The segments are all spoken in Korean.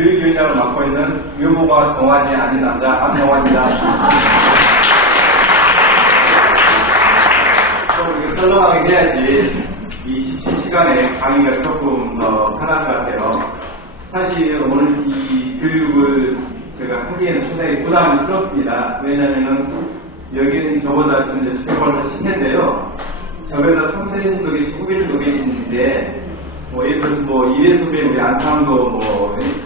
교육위원장을 맡고 있는 유보가 동안이 아닌 남자 안영환입니다. 좀 썰렁하게 해야지 이 지친 시간에 강의가 조금 더 편할 것 같아요. 사실 오늘 이 교육을 제가 하기에는 상당히 부담스럽습니다. 왜냐하면 여기는 저보다 좀 이제 수업을 하실 텐데요. 저보다 선생님도 계시고 후배님도 계시는데 예를 들어서 이래 선배 우리 안상도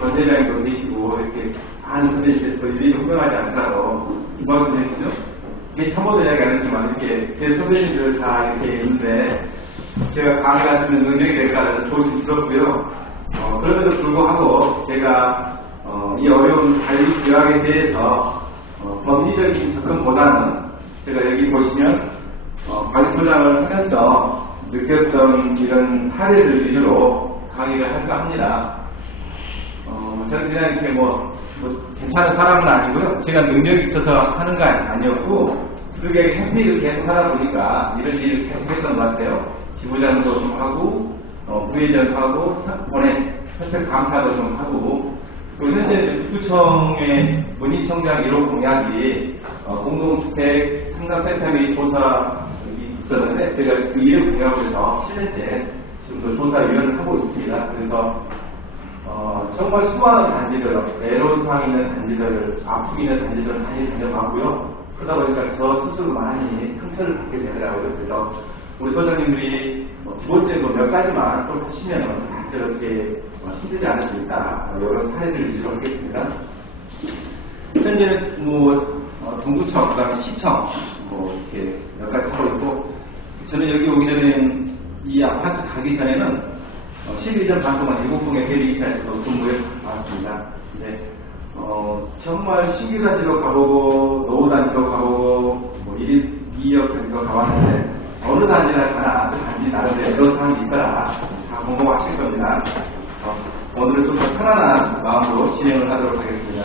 권대장님도 계시고 이렇게 아는 선배님께서 일일이 호명하지 않더라도 김광수 선생님이죠. 이게 처음부터 이야기 안 했지만 이렇게 제 선배님들 다 이렇게 있는데 제가 강의할 수 있는 능력이 될까는 조심스럽고요. 그럼에도 불구하고 제가 이 어려운 관리 규약에 대해서 법리적인 접근보다는 제가 여기 보시면 관리소장을 하면서 느꼈던 이런 사례를 위주로 강의를 할까 합니다. 저는 그냥 이렇게 괜찮은 사람은 아니고요. 제가 능력이 있어서 하는 거 아니었고, 그게 협의를 계속 하다 보니까 이런 일을 계속 했던 것 같아요. 지부장도 좀 하고, 부회장도 하고, 선택 감사도 좀 하고, 그리고 현재 구청의 문희청장 1호 공약이 공동주택 상담센터의 조사 있었는데 제가 그 일을 공약에서 7년째 지금도 조사위원을 하고 있습니다. 그래서 정말 수많은 단지들, 애로사항 있는 단지들, 아픔 있는 단지들을 많이 다녀봤고요. 그러다 보니까 저 스스로 많이 상처를 받게 되더라고요. 그래서 우리 소장님들이 기본적으로 몇 가지만 좀 하시면 다 저렇게 힘들지 않을 수 있다. 여러 사례들을 위주로 하겠습니다. 현재는 동구청, 그 다음에 시청, 이렇게 몇 가지 하고 있고, 저는 여기 오기 전에 이 아파트 가기 전에는 12년 반 동안 7분의 대리기사에서 근무해 왔습니다. 근데 정말 신규단지로 가보고, 노후단지로 가보고, 1인 2역 단지로 가봤는데, 어느 단지나 가나 그 단지 나름대로 그런 사항이 있더라. 다 공부하실 겁니다. 오늘은 좀 더 편안한 마음으로 진행을 하도록 하겠습니다.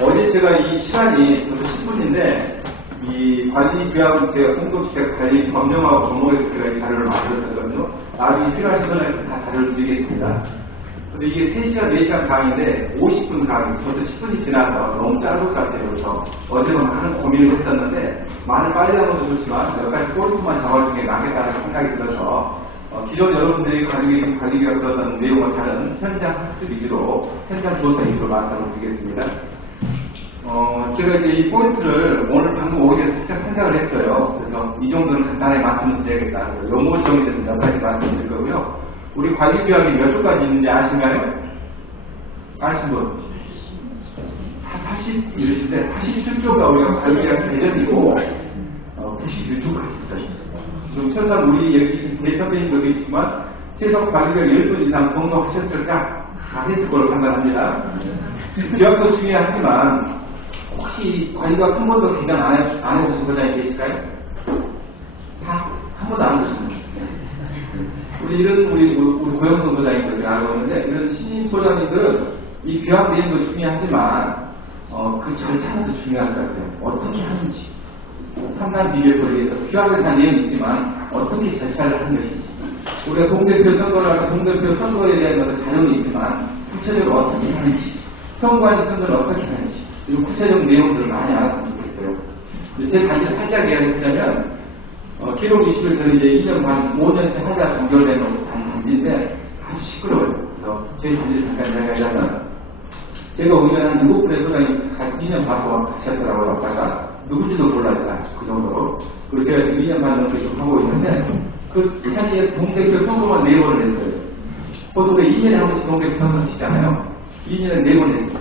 어제 제가 이 시간이 벌써 10분인데, 이 관리규약 제가 공동주택 관리 검증하고 공모에서 제가 이 자료를 만들었거든요. 나중에 필요하신 분은 다 자료를 드리겠습니다. 근데 이게 3시간, 4시간 강의인데 50분 강의, 저도 10분이 지나서 너무 짧을 것 같아요. 그래서 어제도 많은 고민을 했었는데, 말을 빨리 하는 것도 좋지만 몇 가지 포인트만 잡아주는 게 낫겠다는 생각이 들어서 기존 여러분들이 가지고 계신 관리규약 들었던 내용과 다른 현장 학습 위주로, 현장 조사 위주로 말씀을 드리겠습니다. 제가 이제 이 포인트를 오늘 방금 오기 전에 살짝 생각을 했어요. 그래서 이 정도는 간단하게 말씀을 드려야겠다. 그래서 용어 정의돼서 몇 가지 말씀드릴 거고요. 우리 관리규약이 몇 조까지 있는지 아시나요? 아시는 분? 80 이러신데 87조가 우리가 관리규약 개정이고 91조가 있어요. 그럼 설상 우리 여기 계신 대선배님도 계시지만 최소 관리규약 10분 이상 정도하셨을까? 다 했을 걸로 판단합니다. 규약도 중요하지만 혹시 관리규약 한 번도 개정 안 해보신 소장이 계실까요? 다 한 번도 안 해보신 분. 우리 고영선 소장님들 알고 있는데, 이런 신임 소장님들은 이 규약 내용도 중요하지만, 그 절차도 중요할 것 같아요. 어떻게 하는지. 상당 비교에 보이게 규약에 대한 내용이 있지만, 어떻게 절차를 하는 것인지. 우리가 동대표 선거를 하면 동대표 선거에 대한 것도 자료는 있지만, 구체적으로 어떻게 하는지, 선관위 선거를 어떻게 하는지, 그리고 구체적 내용들을 많이 알았으면 좋겠어요. 제 단지 살짝 이야기하자면, 기록 20일 전에 이제 2년 반, 5년째 하자 동결된 단지인데 아주 시끄러워요. 그래서 저희 단지를 잠깐 이야기하자면, 제가 오기 전에 한 7분의 소장이 2년 반 동안 같이 하더라고요. 아빠가 누군지도 몰랐어요. 그 정도로. 그리고 제가 지금 2년 반 넘게 좀 하고 있는데, 그 단지에 동대표 선거만 4번을 했어요. 보통 2년에 한 번씩 동대표 선거 치잖아요. 2년에 4번 했어요.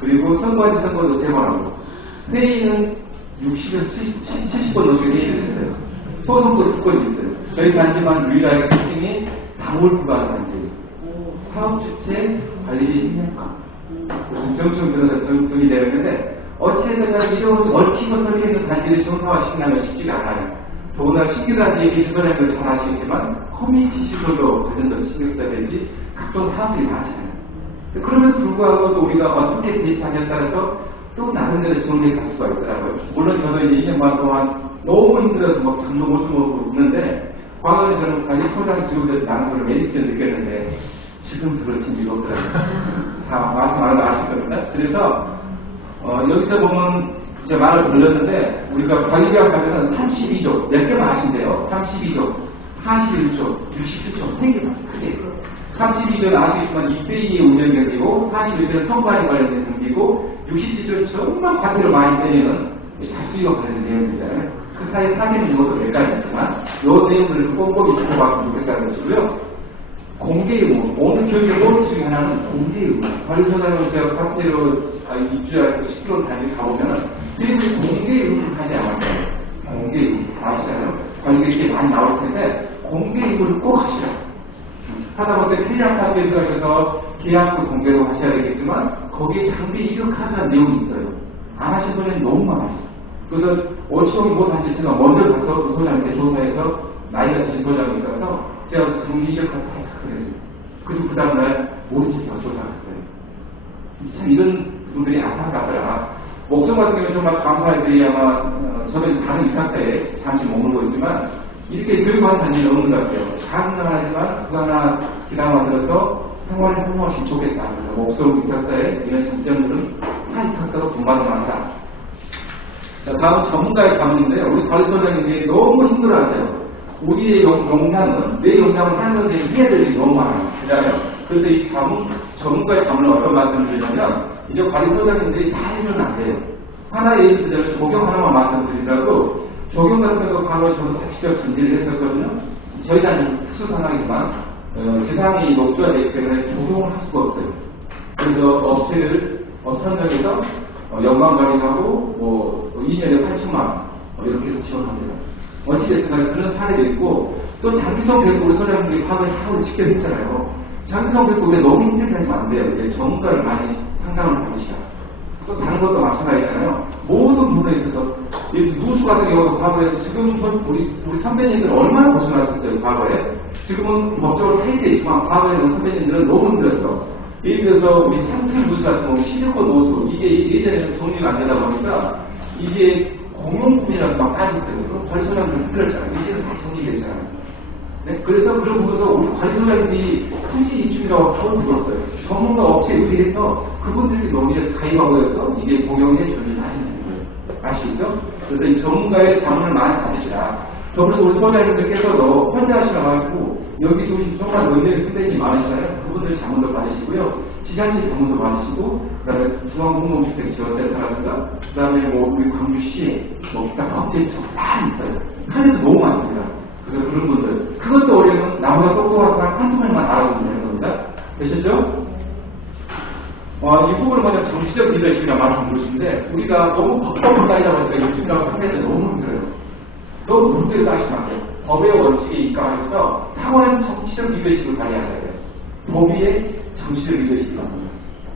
그리고 선거한지 선거도 3번 하고, 회의는 60에서 70번 넘게 회의를 했어요. 소송도 2건이 있어요. 저희 단지만 유일하게 특징이 당월 부과하는 단지예요. 사업주체 관리비 협력. 정청 변호사 정이 되었는데, 어찌됐든 이런 얽히고 설켜있는 단지를 정상화시키는 쉽지가 않아요. 더구나 신규 단지에 계신 소장님도 잘 아시겠지만, 커뮤니티 시설도 가장 더 신경 써야 되지, 각종 사업들이 많잖아요. 그럼에도 불구하고 또 우리가 어떻게 대처하냐에 따라서 또 나름대로 정리해 갈 수가 있더라고요. 물론 저도 이제 2년 반 동안 너무 힘들어서 막 잠도 못 주무고 있는데, 과거에 저는 관리소장 지구대에서 나는 걸 매니저 느꼈는데, 지금 그렇지 이거 없더라고요. 그래서 여기서 보면 이제 말을 돌렸는데 우리가 관리계약 하면은 32조 몇 개만 하신대요. 32조, 41조, 67조 3개만 크지. 32조는 아시겠지만 이페이의 운영 경기고 41조는 선관위 관련된 경기고 67조는 정말 과태료 많이 때리는 자수위가 관련된 내용이잖아요. 그 사이에 사기는 것도 몇 가지 있지만 이 내용들을 꼼꼼히 지켜봤으면 좋겠다는 것이고요. 공개 의무, 오늘 교육의 모두 중에 하나는 공개 의무. 관리소장을 제가 과태료 입주해서 10km 다시 가보면은 저희들이 공개 의무를 하지 않았어요. 공개 의무. 아시잖아요? 관리객이 많이 나올 텐데 공개 의무를 꼭 하시라. 하다못해 계약하게 들어가셔서 계약서 공개도 하셔야 되겠지만 거기에 장비 이력하는 내용이 있어요. 안 하신 소장이 너무 많아요. 그래서 어찌하기 못한지 제가 먼저 가서 그 소장한테 조사해서 나이가 드신 소장이 있어서 제가 장비 이력하고 했어요. 그리고 그 다음날 모른 척 조사했어요. 참 이런 분들이 안타깝더라. 목성 같은 경우는 정말 감사해드리 아마 저는 다른 이사회에 잠시 머물고 있지만 이렇게 교육하는 단위는 없는 것 같아요. 작은 하지만 그거 하나 기담아 들어서 생활에 성공하시면 좋겠다. 그래서 목성 이사회에 이런 장점들은 타 이사회가 분발을 한다. 자, 다음 전문가의 자문인데 우리 관리소장님들이 너무 힘들어하세요. 우리의 용량은 내 용량을 하는 것에 이해될 일이 너무 많아요. 그래서 이 전문가의 자문을 어떤 말씀을 드리냐면 이제 관리소장님들이 다 해주면 안 돼요. 하나 예를 들자면 조경 하나만 말씀드리더라도 조경 같은 거 과거에 저도 다 직접 전지를 했었거든요. 저희 단은 특수 상황이지만 지상이 높여야 되기 때문에 조경을 할 수가 없어요. 그래서 업체를 선정해서 연관관리하고 2년에 8천만 원 이렇게 해서 지원합니다. 어찌됐든 간에 그런 사례도 있고 또 장기성 백구 우리 소장님들이 과거에 사고를 직접 했잖아요. 장기성 백구 우리 너무 힘들게 하시면 안 돼요. 이제 전문가를 많이 상담을 받으시라. 또 다른 것도 마찬가지잖아요. 모든 부분에 있어서 누수 같은 경우도 과거에 지금 우리 선배님들은 얼마나 고생하셨어요. 과거에 지금은 법적으로 해이되어 있지만 과거에는 선배님들은 너무 힘들었어. 예를 들어서 우리 상품 누수 같은 경우 실리콘 누수 이게 예전에는 정리가 안 되다 보니까 이게 공용품이라서 막 빠졌어요. 그럼 관리소장들 힘들었잖아요. 이제는 다 정리됐잖아요. 네? 그래서 그런 부분에서 우리 관리소장들이 품질 입주이라고 하고 들었어요. 전문가 업체에 의뢰해서 그분들이 논의에 가입하고 해서 이게 공용에 전리를 하시는 거예요. 아시겠죠? 그래서 이 전문가의 자문을 많이 받으시라. 더불어서 우리 소장님들께서도 혼자 하시라 말고 여기 오신 정말 의뢰의 선배님이 많으시잖아요. 그분들 자문도 받으시고요. 지자체 자문도 받으시고 그 다음에 중앙공동주택지원센터라든가 그 다음에 우리 광주시에 기타 법제청 다 있어요. 한에도 너무 많습니다. 그래서 그런 분들 그것도 어려면 나보다 똑똑한 사람 한두 명만 알아보면 되는 겁니다. 되셨죠? 이 부분은 뭐냐 정치적 리더십이라 말씀드리는데 우리가 너무 벅벅 다니다 보니까 요즘이라고 하는데 너무 힘들어요. 너무 문제를 따시면 안 돼요. 법의 원칙에 입각해서 탁월한 정치적 리더십을 발휘하셔야 돼요. 법 위에 정치적 리더십이 나옵니다.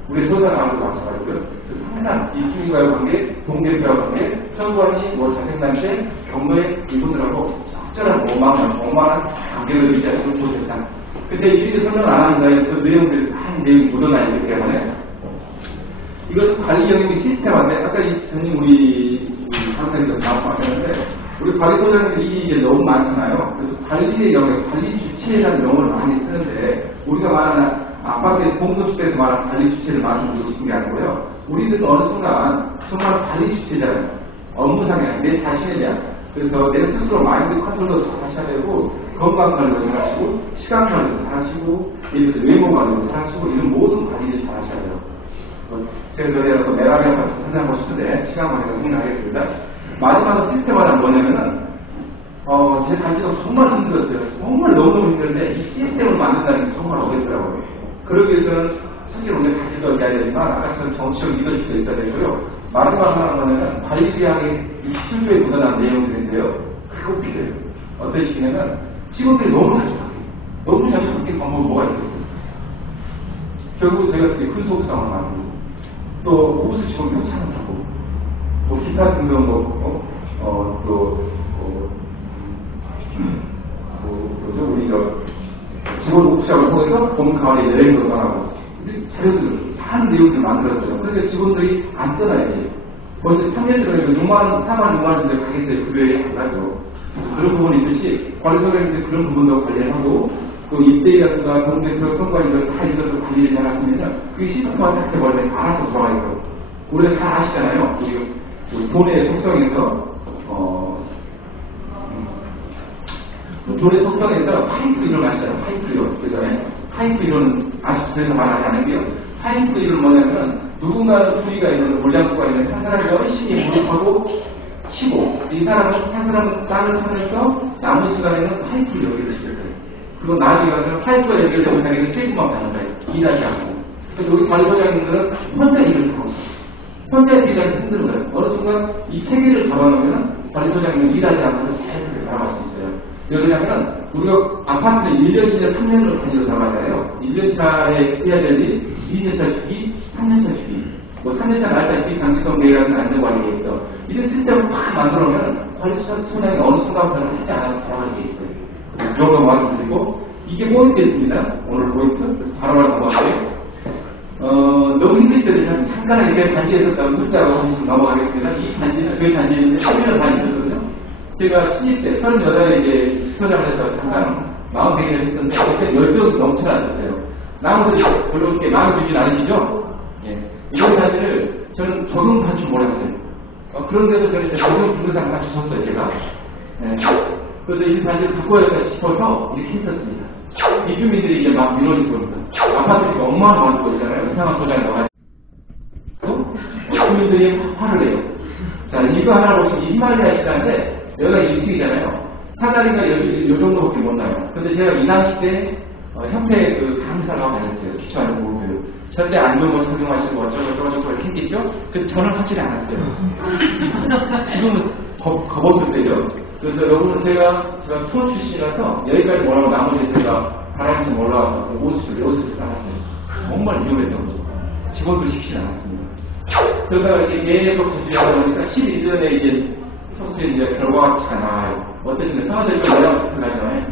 우리 소장하고도 마찬가지고요. 항상 입주민과의 관계, 동대표와의 관계, 선관위, 자생단체, 경로의 이분들하고 적절한 원만한 관계를 유지하시면 좋겠다. 근데 일일이 설명 안 하는 그 내용들이 한 내용이 묻어나 있기 때문에 이것은 관리 영역의 시스템인데 아까 전님 우리 강사님께서 말씀하셨는데 우리 관리소장님들이 이게 너무 많잖아요. 그래서 관리의 영역, 관리 주체라는 용어를 많이 쓰는데 우리가 말하는 아파트에서 공동주택에서 말하는 관리 주체를 만들고 싶은 게 아니고요. 우리들은 어느 순간 정말 관리 주체잖아요. 업무상에 내 자신에 대한 그래서 내 스스로 마인드 컨트롤도 잘 하셔야 되고 건강 관리도 잘 하시고 시간 관리도 잘 하시고 예를 들어서 외모 관리도 잘 하시고 이런 모든 관리를 잘 하셔야 돼요. 제가 전에 메라비아 같은 설명하고 싶은데 시간 관계가 생각하겠습니다. 마지막으로 시스템 하나는 뭐냐면은 제 단지도 정말 힘들었어요. 정말 너무너무 힘들었는데 이 시스템을 만든다는 게 정말 어렵더라고요. 그러기 위해서는 사실 우리가 가지도 해야 되지만 아까처럼 정치적 리더십도 있어야 되고요. 마지막 하나는 관리계약의 27조에 묻어난 내용들인데요. 그거 필요해요. 어떤 식이냐면 직원들이 너무 자주 바뀌어요. 너무 자주 바뀌는 방법은 뭐가 있겠어요? 결국 제가 큰 소수상을 만들고 또 호수 직원 협찬을 하고 뭐 기타 등등 우리 직원 오프샵을 통해서 본가을에 여행도 떠나고 자료들을 다 하는 내용들을 만들었어요. 그러니까 직원들이 안 떠나야지. 먼저 3년 전에 4만 6만 원인데 가겠어요. 급여에 안 가죠. 그런 부분이 있듯이 관리소장님들 그런 부분도 관리하고 그 입대라든가 동대표 선관위들 다 이것도 관리를 잘 하시면요. 그 시스템화 상태벌에 알아서 들어가 있고. 우리가 잘 아시잖아요. 우리 돈의 속성에서, 돈의 속성에서 파이프 이론을 아시잖아요. 파이프 이론. 그죠? 파이프 이론은 아시면서 말하지 않은데요. 파이프 이론은 뭐냐면, 누군가 수위가 있는, 물량수가 있는 한 사람이 열심히 몰입하고, 치고, 이 사람은, 한 사람은 땅을 타면서 남은 시간에는 파이프를 여기를 시킬 거예요. 그리고 나중에 가서 파이프가 연결되면 자기는 떼구만 가는 거예요. 일하지 않고. 그래서 우리 관리소장님들은 혼자 일을 하고 있어요. 혼자 일하기 힘든 거예요. 어느 순간 이 체계를 잡아놓으면 관리소장님은 일하지 않고 자연스럽게 나갈 수 있어요. 왜 그러냐면 우리가 아파트는 1년, 2년, 3년으로 단위로 잡아잖아요. 1년차에 해야 될 일, 2년차 주기, 3년차 주기. 뭐 3년차 날짜 주기, 장기성 매일하는 안전관리에 있어. 이런 시스템을 막 만들어놓으면 관리소장이 어느 순간부터는 하지 않아도 돌아가게 있어요. 그 정도 말씀드리고, 이게 포인트였습니다. 오늘 포인트. 그래서 바로 넘어갈게요. 너무 힘드시더니 잠깐 제 단지에 있었다면 문자로 넘어가겠습니다. 이 단지는, 저희 단지는 11년 다니거든요. 제가 신입 때, 38에 이제 수소장을 해서 잠깐 40개를 했었는데, 그때 열정이 넘쳐났었어요. 남들이 별로 그렇게 마음에 들진 않으시죠? 예. 이런 단지를 저는 적용할 줄 몰랐어요. 그런데도 저는 이제 적용 분석을 하나 주셨어요, 제가. 예. 그래서 이 단지를 바꿔야겠다 싶어서 이렇게 했었습니다. 이주민들이 이제 막 민원이 들어옵니다. 아파트니까 엄마가 만들고 있잖아요. 이상한 소장이 나와가지고 주민들이 화를 내요. 자, 이거 하나 보시면 이말이야 시간인데 여기가 1층이잖아요. 사다리가 요 정도밖에 못 나요. 근데 제가 이 당시 때 협회 그 강사를 하고 다녔어요. 기초하는 보호교육. 절대 안전모 착용하시고 어쩌고저쩌고 이렇게 했겠죠? 그 저는 하지 않았어요. 지금은 겁없을 때죠. 그래서 여러분은 제가 투어 출신이라서 여기까지 뭐라고 나머지 제가 바람에서 올라와서 옷을 따랐어요. 정말 위험했던 거죠. 직원들 시키지 않았습니다. 그러다가 이렇게 계속 준비하다 보니까 11년에 이제 선수들이 이제 결과가 나와요. 어떠신가요? 상하들과 연락을 가잖아요.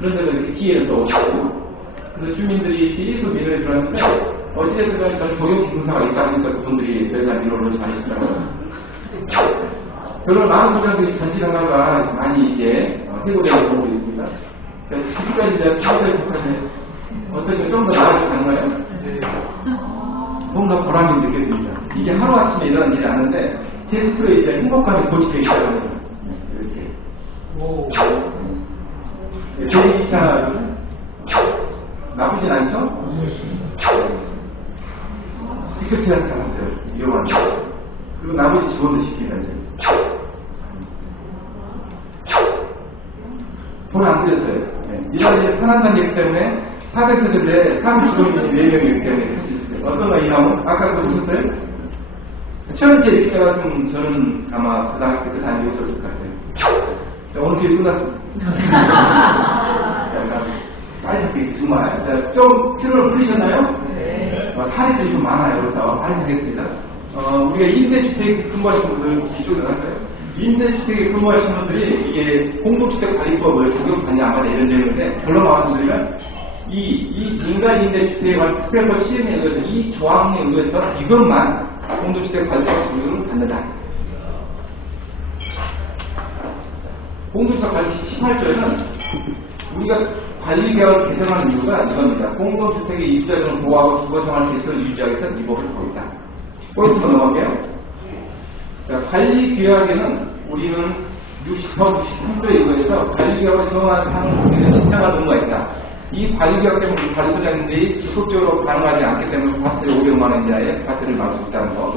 그런데 이렇게 기회를 또 오고. 그래서 주민들이 계속 민원이 들어왔는데, 어찌됐든 간에 저는 적용 기능사가 있다 보니까 그분들이 더 이상 민원을 잘해주더라고요. 별로 많은 소장들이 전지당화가 많이 이제 해고되고 보고 있습니다. 지금까지 이제 평소에 속하는 어떠신 좀더 나아지고 가능해요? 네. 뭔가 보람이 느껴집니다. 이게 하루아침에 일어난 일이 아닌데 제 스스로 이제 행복감이 고치되기 시작합니다. 이렇게. 오. 제 2차 나쁘진 않죠? 직접 제작 잡았어요. 위험한 거. 그리고 나머지 직원도 시키면 이제. 돈 안 들였어요. 이런 이제 편한다는 얘기 때문에 400세대인데 30직원이 4명이기 때문에 할 수 있어요. 어떤 거 이나무? 아까 그거 보셨어요? 천원째 이렇게 같으면 저는 아마 그 당시 때 그 단위에 없었을 것 같아요. 자, 오늘 기회 끝났습니다. 빨리 정말. 좀 피로를 풀리셨나요? 네. 사례들이 좀 많아요. 그래서 빨리 하겠습니다. 우리가 임대주택 근무하시는 분들 기존에 할까요? 임대주택에 근무하시는 분들이 이게 공동주택관리법을 적용받냐 안 받냐 이런 내용인데 결론 말씀드리면 이 민간 임대주택에 관한 특별법 시행에 의해서 이 조항에 의해서 이것만 공동주택관리법 적용을 받는다. 공동주택관리 18조에는 우리가 관리계획을 개정하는 이유가 이겁니다. 공동주택의 입주자들을 보호하고 주거생활 질서를 유지하기 위해서 이 법을 하고 있다. 포인트로 넘어갈게요. 자, 관리계획에는 우리는 63조에 의해서 관리계획을 정하는 상황에는 집행할 의무가 있다. 이 관리계획 때문에 우리 관리소장님들이 지속적으로 반응하지 않기 때문에 파트를 500만원 이하의 파트를 막을 수 있다는 거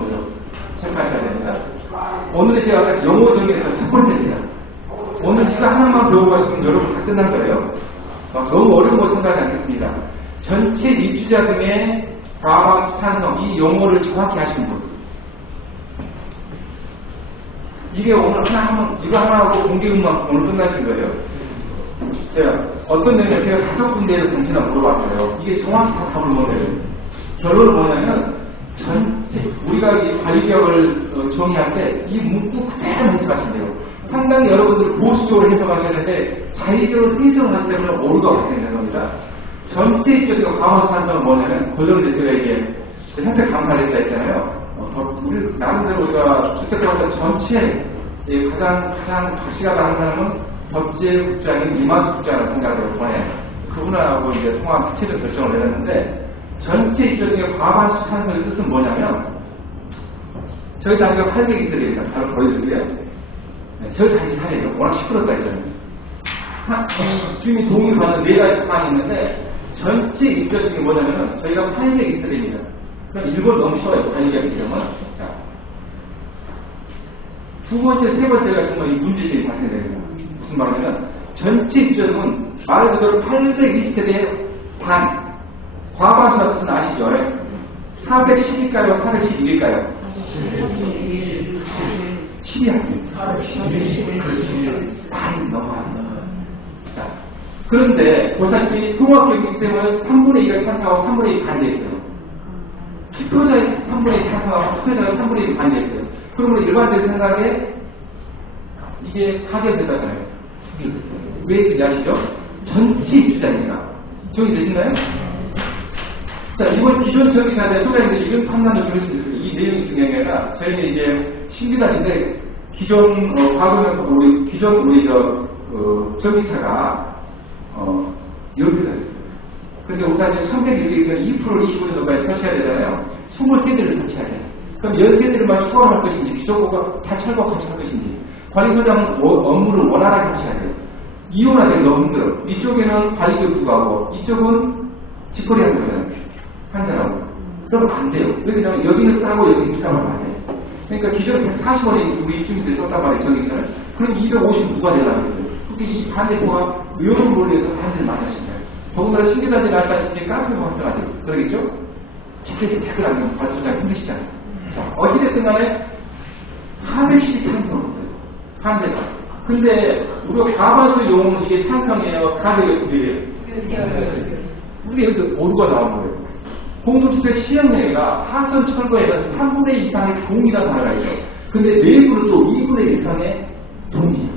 체크하셔야 됩니다. 오늘의 제가 아까 영어 정리에서 첫 번째입니다. 오늘 이거 하나만 배우고 가시면 여러분 다 끝난 거예요. 너무 어려운 거 생각하지 않겠습니다. 전체 입주자 등의 과학 수탄성 이 용어를 정확히 하신 분. 이게 오늘 이거 하나하고 공개근무만 오늘 끝나신 거예요. 제가 어떤 내용을 제가 5군데에서 단체나 물어봤어요. 이게 정확히 다 답을 못해요. 결론은 뭐냐면 전체 우리가 이 관리계획을 정의할 때 이 문구 그대로 해석하신대요. 상당히 여러분들 보수적으로 해석하셨는데 자의적으로 해석을 하기 때문에 오류가 발생되는 겁니다. 전체 입주자 과거 찬성은 뭐냐면 권력인데 제가 이게 선택 감사를 했다 했잖아요. 우리 나름대로 우리가 주택가서 전체 가장 박시가 나는 사람은 법제 국장인 이만수 국장을 생각으로 보내. 그분하고 이제 통합 최종 결정을 내렸는데, 전체 입주 중에 과반수 찬성의 뜻은 뭐냐면, 저희 단지가 800이스라엘입니다. 바로 보여드릴게요. 네, 저희 단지 사례가 워낙 시끄럽다 했잖아요. 이 주민 동의받는 4가지 사항이 있는데, 전체 입주 중에 뭐냐면, 저희가 800이스라엘입니다. 그럼 일본 너무 쉬워요. 단위가 있으면. 자, 두 번째, 세 번째가 정말 이 문제점이 발생됩니다. 무슨 말이냐면, 전체 입주는 말 그대로 820세대의 반, 과반수라는 뜻은 아시죠? 410일까요? 411일까요? 10이 합니다. 411일. 많이 넘어갑니다. 자, 그런데 보시다시피 통합교육 시스템은 3분의 2가 찬성하고 3분의 2 반대했어요. 투표자의 3분의 2 찬성하고 투표자의 3분의 2 반대했어요. 그러면 일반적인 생각에 이게 타결됐다잖아요. 왜 그런지 아시죠? 전체 입주자니까. 정리되시나요? 자, 이번 기존 전기차대 소비자인들 이런 판단도 좀 했습니다. 이 내용이 중요한 게 아니라, 저희는 이제 신기단인데, 기존, 과거는 기존 전기차가, 연비가 있어요. 근데 우리가 지금 1100일이면 2%를 25년도까지 설치해야 되잖아요. 23대를 설치해야 돼요. 그럼 10대들만 추가로 할 것인지, 기존 거가 다 철거하고 같이 할 것인지, 관리소장 업무를 원활하게 같이 해야 돼요. 이혼하기가 너무 힘들어요. 이쪽에는 관리교수가 하고, 이쪽은 직거래 하는 거잖아요. 한잔하고. 그러면 안 돼요. 왜냐면 여기는 싸고 여기는 비싸면 안 돼요. 그러니까 기존에 140원이 우리 입주민들이 썼단 말이에요. 전기차를. 그럼 250은 누가 되려고 했어요. 근데 이 반대표가 의료를 몰려서 반대를 많이 하신다. 더군다나 신기단지 아시다시피 카페가 확정하죠. 그러겠죠? 자기들 댓글 하면 발전자가 힘드시잖아요. 자, 어찌됐든 간에 410이 찬성했어요. 반대가. 근데 우리가 과반수 용어는 이게 찬성이에요. 가격이 어떻게 돼요? 우리 여기서 모두가 나온 거예요. 공동주택 시행령회가 하선 철거에는 3분의 2 이상의 동의라는 단어가 있죠. 근데 내부는 또 2분의 1 이상의 동의.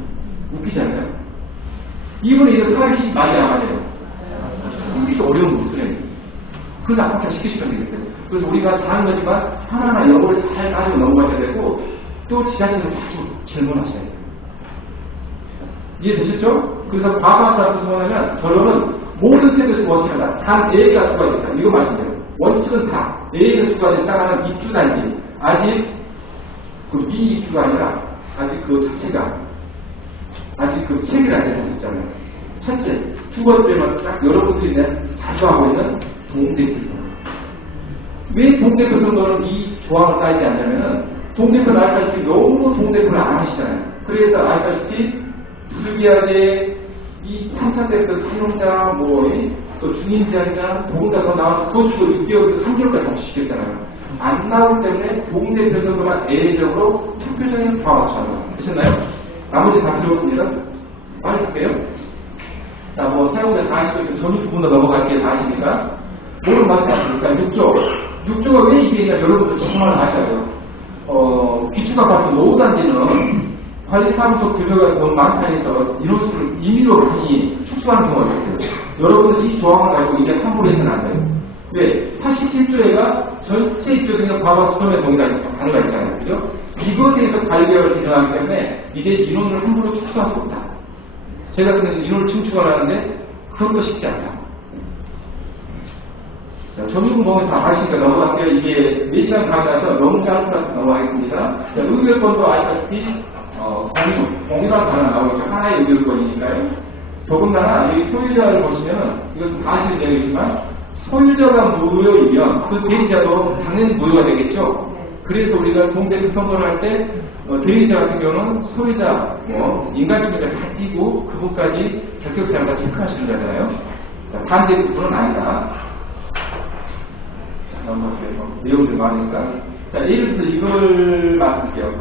웃기지 않나요? 2분의 1은 410 맞아야 맞아요. 이게 어려운 무술이에요. 그래서 아까 시키시면 되겠어요. 그래서 우리가 잘하는 거지만 하나하나 영어를 잘 가지고 넘어가셔야 되고, 또 지자체는 자주 질문하셔야 돼요. 이해되셨죠? 그래서 과반수라는 뜻은 뭐냐면, 결론은 모든 세대에서 원칙하다. 단 A가 두 가지 있다. 이거 말씀드려요. 원칙은 다. A는 두 가지 따라가는 입주단지. 아직 그 미입주가 아니라, 아직 그 자체가, 아직 그 체계를 안 해주셨잖아요. 첫째. 두 번째는 딱 여러분들이 자주 하고 있는 동대표 선거. 왜 동대표 선거는 이 조항을 따지지 않냐면은, 동대표는 아시다시피 너무 동대표를 안 하시잖아요. 그래서 아시다시피 부득이하게 이 3차 대표 사용자, 또 중임제한자, 더군다나 더 나와서 그것도 6개월에서 3개월까지 정치시켰잖아요. 안 나오기 때문에 동대표 선거만 예외적으로 투표장에 과반수하다. 되셨나요? 나머지 다 필요 없습니다. 빨리 할게요. 자, 사용자 다 아시고, 전부 두 분 더 넘어갈게요. 다 아시니까. 뭐를 말씀하시죠? 자, 6조. 6조가 왜 이게 있냐, 여러분들 정말 아셔야 돼요. 기초가 같은 노후단지는 관리사무소 급여가 더 많다 해서 인원수를 임의로 많이 축소하는 경우가 있어요. 여러분들 이 조항을 가지고 이제 함부로 해서는 안 돼요. 왜? 87조에가 전체 입주 등의 과반수 소매 동의라는 단어가 있잖아요. 그죠? 이것에 대해서 관리계획을 진행하기 때문에 이제 인원을 함부로 축소할 수 없다. 제가 그냥 인원을 증축을 하는데 그것도 쉽지 않다. 자, 전유분 보면 다 아시니까 넘어갈게요. 이게 4시간 강의라서 너무 짧아서 넘어가겠습니다. 자, 의결권도 아시다시피 공유라는 단어가 나오겠죠. 하나의 의결권이니까요. 더군다나 이 소유자를 보시면은 이것은 다 아시는 내용이지만 소유자가 무효이면 그 대리자도 당연히 무효가 되겠죠. 그래서 우리가 동대표 선거를 할 때 대리자 같은 경우는 소유자, 인간주의자 다 띄고 그분까지 결격사항을 체크하시는 거잖아요. 자, 반대부분은 아니다. 자, 넘어갈게요. 내용들 많으니까. 자, 예를 들어서 이걸 말씀드릴게요.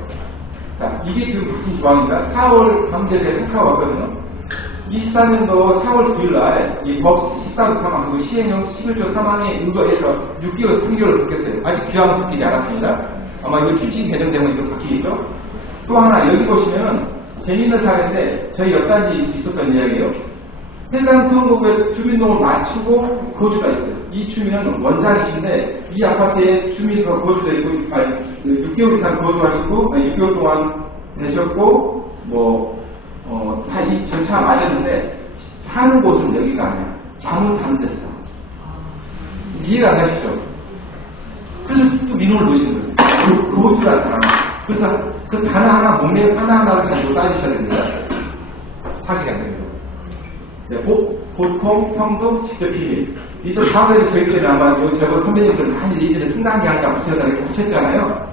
자, 이게 지금 무슨 조항입니다. 4월 밤새에 체크가 왔거든요. 24년도 4월 9일날 이 법 14조 3항 그리고 시행령 11조 3항에 의거해서 6개월, 3개월을 바뀌었어요. 아직 규약은 바뀌지 않았습니다. 아마 이거 출신 개정되면 이거 바뀌겠죠? 또 하나 여기 보시면은 재미있는 사례인데 저희 옆단지 있었던 이야기예요. 해당 선거구에 주민등록을 맞추고 거주가 있어요. 이 주민은 원장이신데 이 아파트에 주민과 거주가 있고 6개월 이상 거주하시고 6개월 동안 되셨고 다 이 절차가 맞았는데 사는 곳은 여기가 아니야. 잘못 잘못됐어. 이해가 안 가시죠? 그래서 또 민원을 넣으시는 거죠. 그것 줄 아는 사람. 그래서 그 단어 하나, 목록 하나하나를 가지고 따지셔야 됩니다. 사기가 안 됩니다. 네, 보통, 평소, 직접 비밀. 이또 과거에 저희들은 아마 요 저거 선배님들 많이 예전에 승강기 하니까 붙여서 이렇게 붙였잖아요.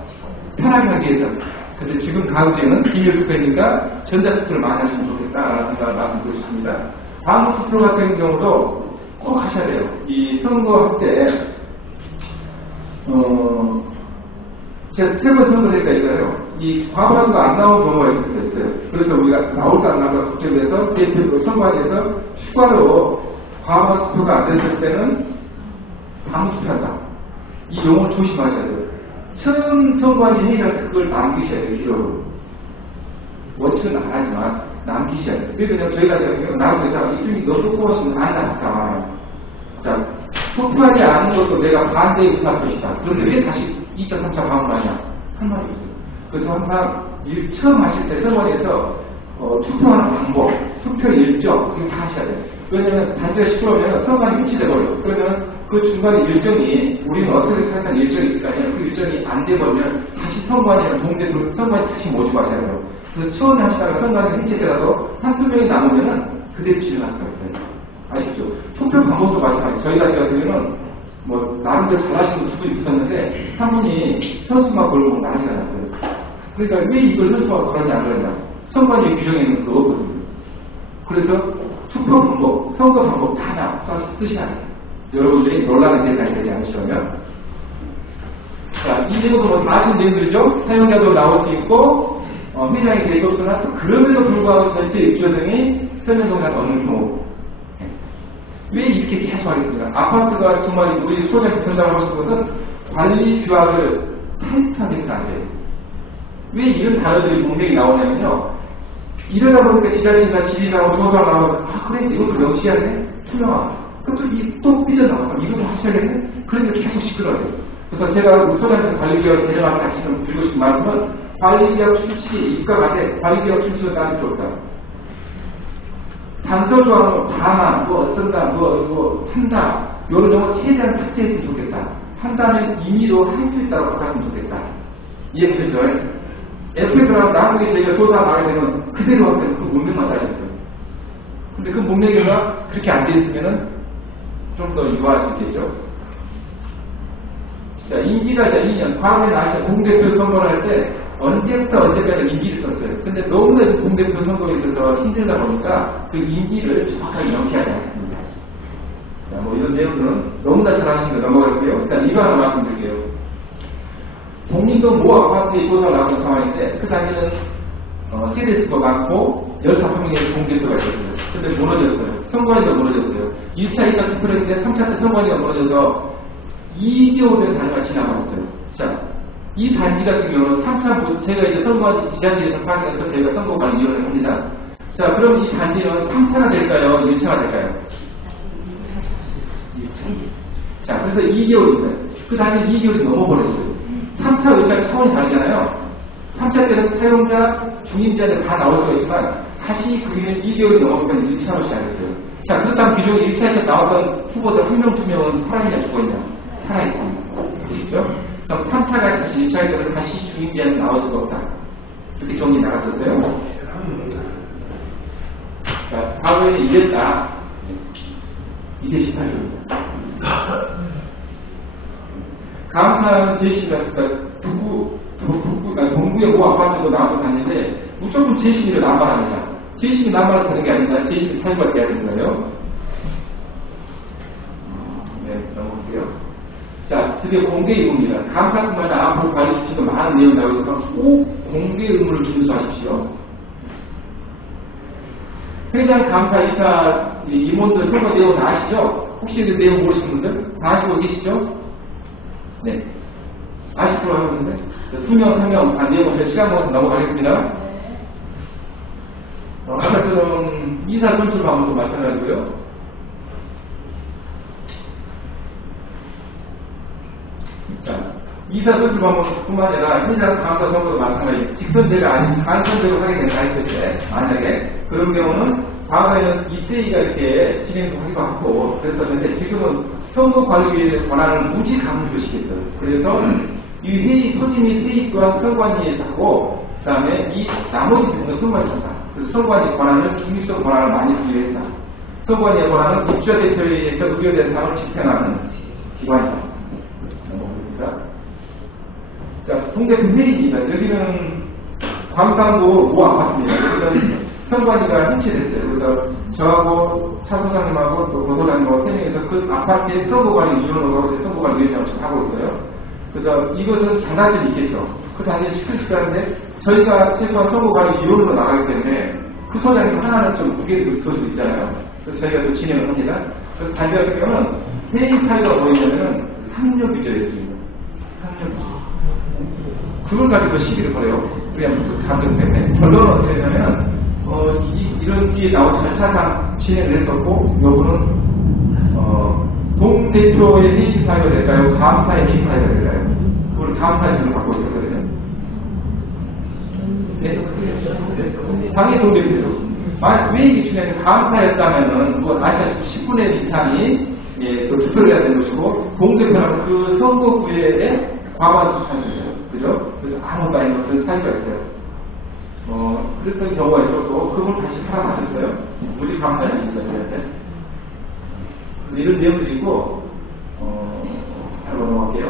편하게 하기 위해서. 근데 지금 가급적이면 비밀 투표니까 전자투표를 많이 하시면 좋겠다라는 생각을 말씀드리고 싶습니다. 다음 투표 같은 경우도 꼭 하셔야 돼요. 이 선거할 때, 제가 3번 선거를 했다 했어요. 이 과반수가 안 나온 경우가 있었어요. 그래서 우리가 나올까 안 나올까 걱정돼서 대표 선관위에서 추가로 과반 투표가 안 됐을 때는 방투표한다. 이 용어를 조심하셔야 돼요. 처음 선관위 회의할 때 그걸 남기셔야 돼요. 기록으로. 원칙은 안 하지만 남기셔야 돼요. 그러니까 저희 같은 경우는 나오면서 이쪽이 너무 꼬았으면 안 나왔잖아요. 자, 투표하지 않는 것도 내가 반대 의사할 것이다. 그런데 왜 다시 2차, 3차 방을 하냐? 한 말이 있어요. 그래서 항상 처음 하실 때 선관위에서 투표하는 방법, 투표 일정, 이거 다 하셔야 돼요. 왜냐면 단지가 시끄러우면 선관위 해치돼버려요. 그러면 그 중간에 일정이, 우리는 어떻게 생각하는 일정이 있을 거 아니에요. 그 일정이 안 돼버리면 다시 선관위나 동대표 선관위 다시 모집하셔야 돼요. 그래서 처음에 하시다가 선관위 해치되라도 한두 명이 남으면은 그대로 진행할 수가 있어요. 아시죠? 투표 방법도 마찬가지. 저희 같은 경우는 뭐 나름대로 잘하시는 분 두 분 있었는데 한 분이 현수막 걸고 난리가 났어요. 그러니까 왜 이걸 현수막 걸었냐 안 그러냐? 선관위 규정에 있는 거 없거든요. 그래서 투표 방법, 선거 방법 다 쓰셔야 돼요. 여러분들이 논란이 되지 않으시려면. 자, 이 내용도 뭐 다 아시는 내용들이죠? 사용자도 나올 수 있고 회장이 될 수 없으나 또 그럼에도 불구하고 전체 입주여성이 설명동작 어느 경우. 왜 이렇게 계속 하겠습니까? 아파트가 정말 우리 소장님 전달하고 싶은 것은 관리 규약을 타이트하게 안 돼요. 왜 이런 단어들이 분명히 나오냐면요. 이러다 보니까 지자체가 질의나고 조사가 나오면 그래 이것도 명시하네? 투명하고 그것도 또 삐져나와 이것도 하셔야겠네? 그러니까 계속 시끄러워요. 그래서 제가 우리 소장님 관리규약 대전하고 같이 좀 드리고 싶은 말씀은 관리규약 출시 입과가 돼 관리규약 출시가 나는 좋다. 단서조항으로 다만, 어떤다, 한다, 요런 용어 최대한 탑재했으면 좋겠다. 한다는 의미로 할 수 있다고 바꿨으면 좋겠다. 이해되시죠? FF라고 나중에 저희가 조사 나가게 되면 그대로 하면 그 문맥만 따져요. 근데 그 문맥이가 그렇게 안 돼 있으면은 좀 더 유화할 수 있겠죠. 자, 임기가 이제 2년. 과거에 나시아 동대표 선거를 할 때 언제부터 언제까지 임기를 썼어요. 근데 너무나 동대표 선거에 있어서 힘들다 보니까 그 임기를 정확하게 명시하지 않습니다. 자, 뭐 이런 내용들은 너무나 잘 아시는 거 넘어가고요. 자, 이거 하나 말씀드릴게요. 독립도 모 아파트에 조사가 나오는 상황인데, 그 당시에는 세대수가 많고 15명의 동대표가 있었어요. 근데 무너졌어요. 선관위가 무너졌어요. 1차, 2차 투표를 했는데 3차 때 선관위가 무너져서 2개월 된 단위가 지나버렸어요. 자, 이 단지 같은 경우는 3차, 제가 이제 선관위 지자체에서 파악해서 저희가 선거관리위원회를 합니다. 자, 그럼 이 단지는 3차가 될까요? 1차가 될까요? 1차. 자, 그래서 2개월입니다. 그 단지 2개월이 넘어버렸어요. 3차, 2차 차원이 다르잖아요. 3차 때는 사용자, 중임자들 다 나올 수가 있지만 다시 그기는 2개월이 넘어가면 1차로 시작했어요. 자, 그렇다면 비록 1차에서 나왔던 후보들 한 명, 2명은 살아있냐 죽어있냐? 살아있습니다. 그렇죠? 그럼 3차가 다시 1차에 되면 다시 중임자는 나올 수가 없다. 이렇게 정리 나갔었어요. 자, 과거에는 이랬다. 이제 18조입니다. 감사는 제시였을까? 동구의 모 아파트도 나와서 갔는데 무조건 제시를 남발합니다. 제시를 남발을 되는 게 아니라 제시를 사용할 때 하는 거예요. 네, 넘어갈게요. 자, 드디어 공개 의무입니다. 감사뿐만 아니라 앞으로 관리 주시도 많은 내용이 나오고 있어서 꼭 공개 의무를 준수하십시오. 회장 감사 이사 임원들 선거 내용 다 아시죠? 혹시 그 내용 모르시는 분들? 다 아시고 계시죠? 네. 아시도록 하겠는데? 투명, 상명, 내용은 제 시간 먹어서 넘어가겠습니다. 아까처럼 이사 선출 방법도 마찬가지고요. 자, 이사 선출 방법뿐만 아니라 회장 감사 선거도 마찬가지. 직선제가 아닌 간선제로 하게 된다 했을 때, 만약에 그런 경우는 과거에는 이 회의가 이렇게 진행하기도 하고 그랬었는데 지금은 선거관리위원회 권한을 무지 강조시켰어요. 그래서 이 회의 소지 및 회의 또한 선관위에서 하고 그 다음에 이 나머지 부분은 선관위가 한다. 그래서 선관위 권한을 중립적 권한을 많이 부여했다. 선관위의 권한은 입주대표회의에서 의결 대상을 집행하는 기관이다. 자, 동대표 회의입니다. 여기는 광산구 모 아파트입니다. 여기는 선관위가 해체됐어요. 그래서 저하고 차 소장님하고 또 고 소장님하고 3명에서 그 아파트의 선거관리위원회로 선거관리위원회를 하고 있어요. 그래서 이것은 장단점이 있겠죠. 그 단위는 시끌시끌한데 저희가 최소한 선거관리위원회로 나가기 때문에 그 소장님 하나는 좀 무게를 둘 수 있잖아요. 그래서 저희가 또 진행을 합니다. 그래서 단지 같은 경우는 회의 사유가 뭐냐면은 학력 규제였습니다. 학력 규제. 그걸 가지고 시비를 걸어요. 그냥 그 감정 때문에. 결론은 어떻게 되냐면 이런 뒤에 나온 절차상 진행을 했었고 요거는 동대표의 회의 사유가 될까요? 감사의 회의 사유가 될까요? 그걸 감사의 질문을 받고 있었거든요. 당연히 동대표죠. 만약 회의 기준에는 감사였다면은 뭐 아시다시피 10분의 1 이상이 또 투표를 해야 되는 것이고 동대표는 그 선거구에 과반수 찬성이에요. 그죠? 그래서 아무도 아닌 그런 사유가 있어요. 그랬던 경우가 있었고 그걸 다시 살아나셨어요. 무지 감사했습니다. 저한테. 이런 내용들이 있고 바로 넘어갈게요.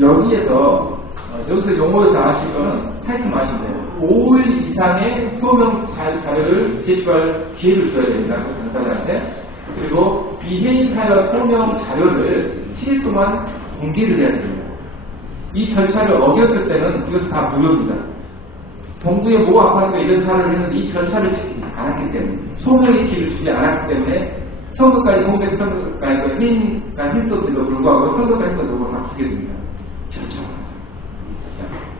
여기서 용어에서 아실 거는 타이틀 아시면 돼요. 5일 이상의 소명 자료를 제출할 기회를 줘야 됩니다. 그 당사자한테. 그리고 비회의 사유와 소명 자료를 7일 동안 공개를 해야 됩니다. 이 절차를 어겼을 때는 이것은 다 무효입니다. 동구의 모 아파트가 이런 사례를 했는데 이 절차를 지키지 않았기 때문에 소명의 기회를 주지 않았기 때문에 선거까지 공백 선거까지 회의가 했었는데도 불구하고 선거까지 했었는데도 다 두게 됩니다. 절차가.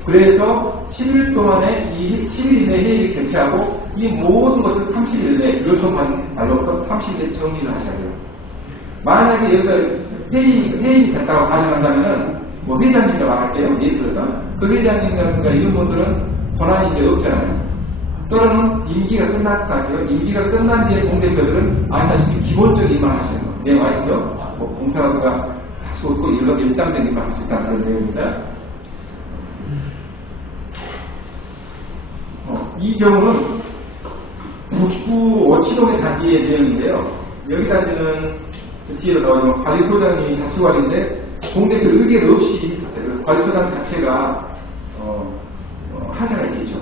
그래서 10일 동안에 10일 이내 회의를 개최하고 이 모든 것을 30일 내에 요청받은 말로부터 30일 내에 정리를 하셔야 돼요. 만약에 여기서 회의 됐다고 가정한다면은 뭐 회장님이라고 할게요. 예를 들어서 그 회장님이라든가 이런 분들은 권한이 이제 없잖아요. 또는 임기가 끝났다고요. 임기가 끝난 뒤에 공대표들은 아시다시피 기본적인 일만 하시는 거. 내용 아시죠? 뭐 공사가 다시 없고 이런 일상적인 일만 할 수 있다는 그런 내용입니다. 이 경우는 북구 오치동의 단지의 내용인데요. 여기 단지는 뒤에 나오는 관리소장님이 자치관리인데 공대표 의결 없이 있었어요. 관리소장 자체가 하자가 있겠죠.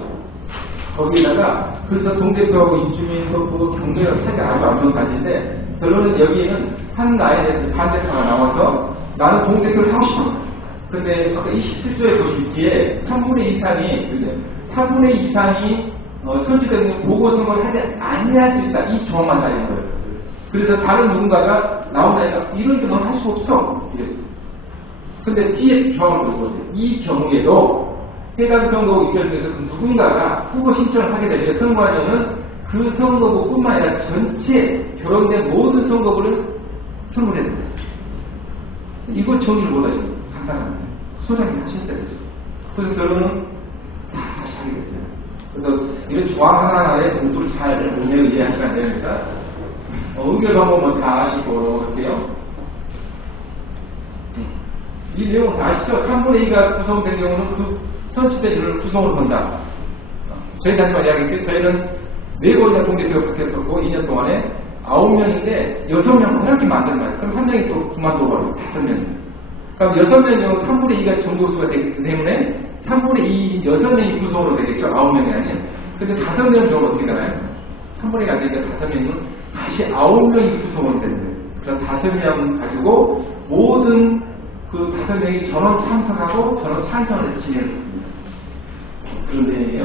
거기에다가 그래서 동대표하고 입주민 그 경로가 사실 아주 안 좋은 단지인데 결론은 여기에는 한 나에 대해서 반대파가 나와서 나는 동대표를 하고 싶어. 근데 아까 27조에 보시면 뒤에 3분의 2 이상이 설치되는 보고선거를 하지 아니할 수 있다. 이 조항만 달린 거예요. 그래서 다른 누군가가 나온다니까 이런 경우는 할 수 없어. 이랬어요. 근데 뒤에 조항을 보세요. 이 경우에도 해당 선거구 입결에서 누군가가 후보 신청을 하게 되면 선관위원은 그 선거구뿐만 아니라 전체 결혼된 모든 선거구를 선물해야 됩니다. 이걸 정리를 못하시면 간단합니다. 소장님 하실 때 되죠. 그래서 결론은 다 다시 하게 됐어요. 그래서 이런 조항 하나하나의 공부를 잘 운영을 이해하시면 안 됩니다. 의결 방법은 다 아시고 그렇게요. 이 내용은 다 아시죠? 3분의 2가 구성된 경우는 그 선출된 인원을 구성으로 본다. 저희 단지만 이야기했죠. 저희는 4번이나 동대표가 바뀌었었고 2년 동안에 9명인데 6명 그렇게 만드는 거예요. 그럼 한 명이 또 그만둬버려요. 5명. 그럼 6명 경우 3분의 2가 정도수가 되기 때문에 3분의 2인 6명이 구성으로 되겠죠. 9명이 아니에요. 근데 5명 경우는 어떻게 되나요? 3분의 2가 안 되니까 5명은 다시 9명이 구성으로 되는 거예요. 그래서 5명 가지고 모든 그 5명이 전원 참석하고 전원 찬성을 진행했습니다. 그런 내용이에요.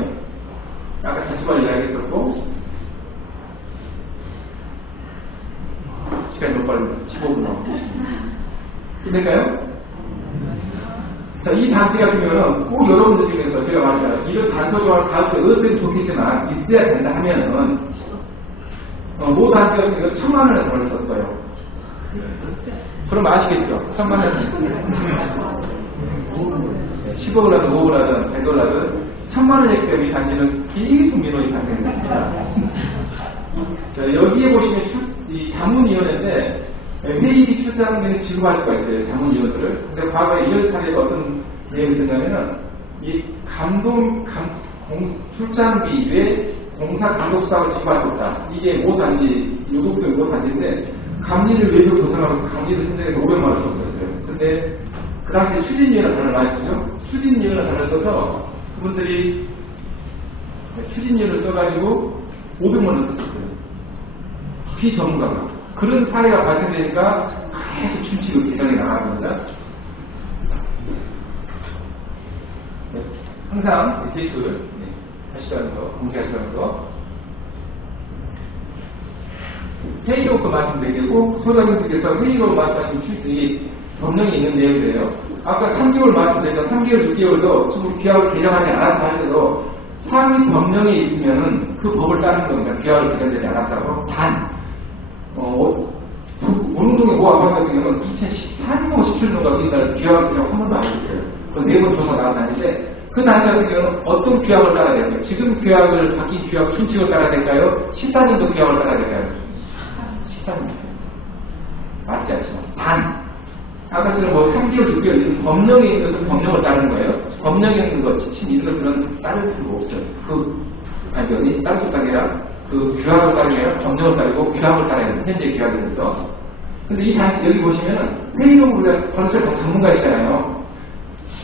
아까 자치관 이야기했었고 시간이 너무 빠릅니다. 15분 남았습니다. 이럴까요? 자, 이 단지 같은 경우는 꼭 여러분들 중에서 제가 말했잖아요. 이런 단서 조항을 가르쳐 넣었으면 좋겠지만 있어야 된다 하면은 모 단지 같은 경우는 1000만 원에 돈을 썼어요. 그럼 아시겠죠? 1000만 원. 10억을 하든 5억을 하든 100억을 하든 1000만 원이기 때문에 단지는 계속 민원이 발생됩니다. 자, 여기에 보시면 이 자문위원회인데 회의 출장비는 지급할 수가 있어요. 자문위원들을. 근데 과거에 이런 사례가 어떤 내용이 있었냐면은 이 출장비 외에 공사 감독수당을 지급할 수 없다. 이게 모단지, 유독도 모단지인데 감리를 외부 조성하면서 감리를 선정해서 500만 원 줬었어요. 근데 그 당시에 추진위원회 단어를 많이 쓰죠. 추진위원회 단어를 써서 그분들이 추진위원회를 써가지고 500만 원 썼어요. 비전문가가. 그런 사례가 발생되니까 계속 춤치고 개정이 나갑니다. 네. 항상 제출 하시라는 거, 공개하시라는 거. 회의록도 말씀드리고, 소장님께서 회의록 말씀하신 이 법령이 있는 내용이에요. 아까 3개월 말씀드렸죠. 3개월, 6개월도 지금 규약을 개정하지 않았다 하셔도 상위 법령이 있으면은 그 법을 따르는 겁니다. 규약을 개정되지 않았다고. 운동의 모아파 같은 경우는 2014년도 17년도가 우리나라 규약을 개정 한 번도 안 했어요. 그 네번 조사 나왔다는데 그 단위 같은 경우는 어떤 규약을 따라야 될까요? 지금 규약을 바뀐 규약 준칙을 따라야 될까요? 14년도 규약을 따라야 될까요? 14년도. 맞지 않지만 아까처럼 뭐 3개월, 6개월 이런 법령에 있는 것은 법령을 따르는 거예요. 법령에 있는 것, 지침 이런 것들은 따를 필요가 없어요. 따를 수 없다는 게 아니라 그 규약을 따르는 게 아니라 법령을 따르고 규약을 따라야 돼요. 현재 규약에 대해서. 근데 이 여기 보시면은 회의록을 벌써 다 전문가시잖아요.